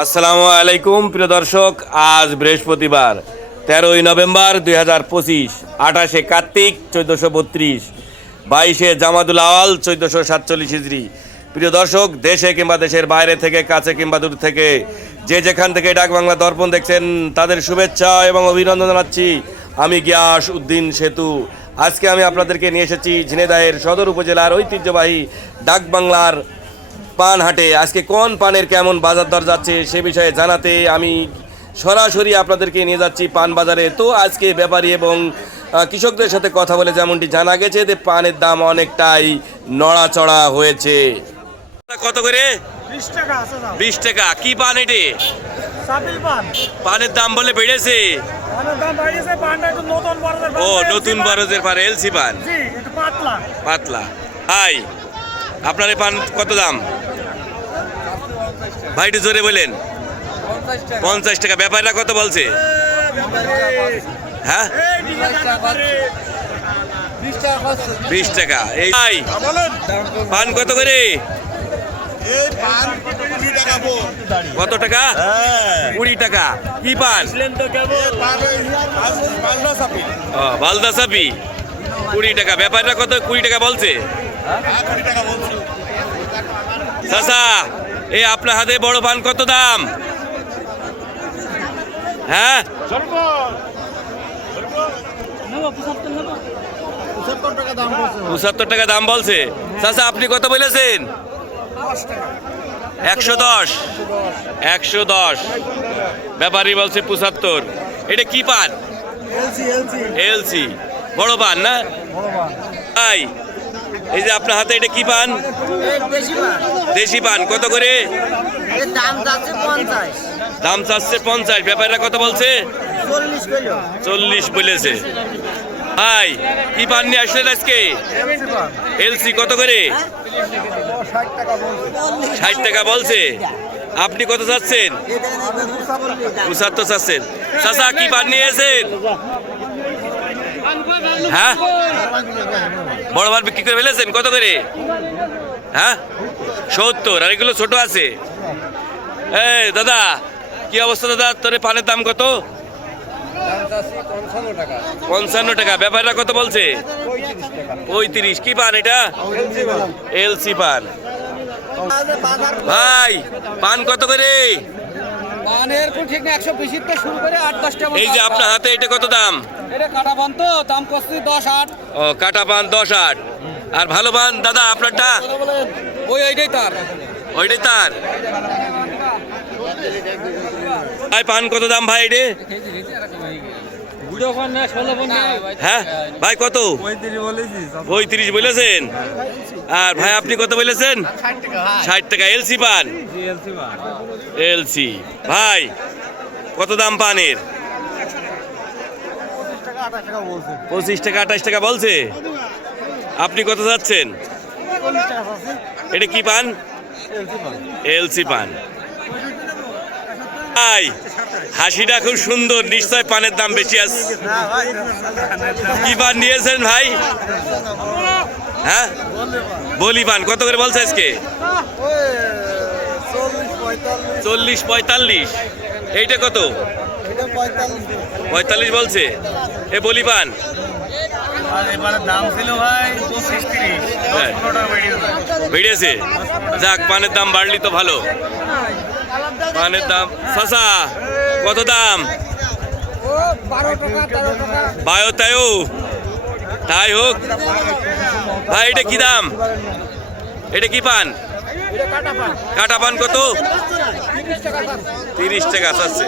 আসসালামু আলাইকুম, প্রিয় দর্শক, আজ বৃহস্পতিবার, তেরোই নভেম্বর দুই হাজার পঁচিশ, আঠাশে কার্তিক চোদ্দোশো বত্রিশ, বাইশে জামাদুল আওয়াল চোদ্দোশো সাতচল্লিশ হিজড়ি প্রিয় দর্শক, দেশে কিংবা দেশের বাইরে থেকে, কাছে কিংবা দূর থেকে, যে যেখান থেকে ডাক বাংলা দর্পণ দেখছেন, তাদের শুভেচ্ছা এবং অভিনন্দন জানাচ্ছি। আমি গিয়াস উদ্দিন সেতু। আজকে আমি আপনাদেরকে নিয়ে এসেছি ঝিনেদায়ের সদর উপজেলার ঐতিহ্যবাহী ডাক বাংলার পান হাটে। আজকে কোন পানের কেমন বাজার দর যাচ্ছে সে বিষয়ে জানাতে আমি সরাসরি আপনাদেরকে নিয়ে যাচ্ছি পান বাজারে। তো আজকে ব্যাপারী এবং কৃষকদের সাথে কথা বলে যেমনটি জানা গেছে যে পানের দাম অনেকটাই নড়াচড়া হয়েছে। কত করে? বিশ টাকা কি পান এটি? পানের দাম বলে বেড়েছে। নতুন বরজের পান। ও নতুন LC পান। এলসি পান। পাতলা। পাতলা। হাই আপনার এই পান কত দাম? ভাই একটু জোরে বলেন। পঞ্চাশ টাকা। ব্যাপারটা কত বলছে? হ্যাঁ? বিশ টাকা। এই ভাই পান কত করে? কত টাকা? কুড়ি টাকা। কি পান? বালদা সাপি কুড়ি টাকা। ব্যাপারটা কত? কুড়ি টাকা বলছে। চাচা এই আপনার হাতে বড় পান কত দাম? হ্যাঁ? পঁচাত্তর টাকা দাম বলছে। চাচা আপনি কত বলেছেন? একশো দশ। একশো দশ। ব্যাপারী বলছে পঁচাত্তর। এটা কি পান? এলসি বড় পান না? তাই। এই যে আপনার হাতে এটা কি পান? দেশি পান। কত করে? দাম চাচ্ছে পঞ্চাশ। ব্যাপারীরা কত বলছে? চল্লিশ বলেছে। ভাই কি পান নিয়ে আসলেন আজকে? এলসি কত করে? ষাট টাকা বলছে। আপনি কত চাচ্ছেন? পঁচাত্তর চাচ্ছেন। চাচা কি পান নিয়ে এসেছেন? হ্যাঁ? বড় বার বিক্রি করে ফেলেছেন? কত করে? হ্যাঁ? সত্তর, আর এগুলো ছোট আছে। এই, দাদা, কি অবস্থা দাদা? তোর পানের দাম কত? পঞ্চান্ন টাকা। ব্যাপারটা কত বলছে? পঁয়ত্রিশ। কি পান এটা? এলসি পান। ভাই, পান কত করে? পানের কোন ঠিক না একশো বিশির তো শুরু করে আট দশটা এই যে আপনার হাতে এটা কত দাম? এটা কাটা পান তো দাম করছি দশ আট। ও কাটা পান দশ আট। আর ভালো পান দাদা আপনারটা? ওই ওইটাই তার। ওইটাই তার। ভাই পান কত দাম ভাই এটে? হ্যাঁ? ভাই কত? পঁয়ত্রিশ বলেছেন? আর ভাই আপনি কত বলেছেন? ষাট টাকা এলসি পান? এলসি ভাই কত দাম পানের? পঁচিশ টাকা আঠাশ টাকা বলছে। আপনি কত যাচ্ছেন? এটা কি পান। এলসি পান। ভাই হাসিটা খুব সুন্দর নিশ্চয় পানের দাম বেশি আছে। কি পান নিয়েছেন ভাই? হ্যাঁ? বলি পান কত করে বলছে আজকে? চল্লিশ পঁয়তাল্লিশ। এইটা কত? পঁয়তাল্লিশ বলছে। এ বলি পান। তিরিশ। হ্যাঁ। যাক পানের দাম বাড়লি তো ভালো। পানের দাম? শশা, কত দাম? বায়ো তাইও তাই হোক। ভাই, এটা কি দাম? এটা কি পান? কাটা পান কত? তিরিশ টাকা, চাচ্ছে।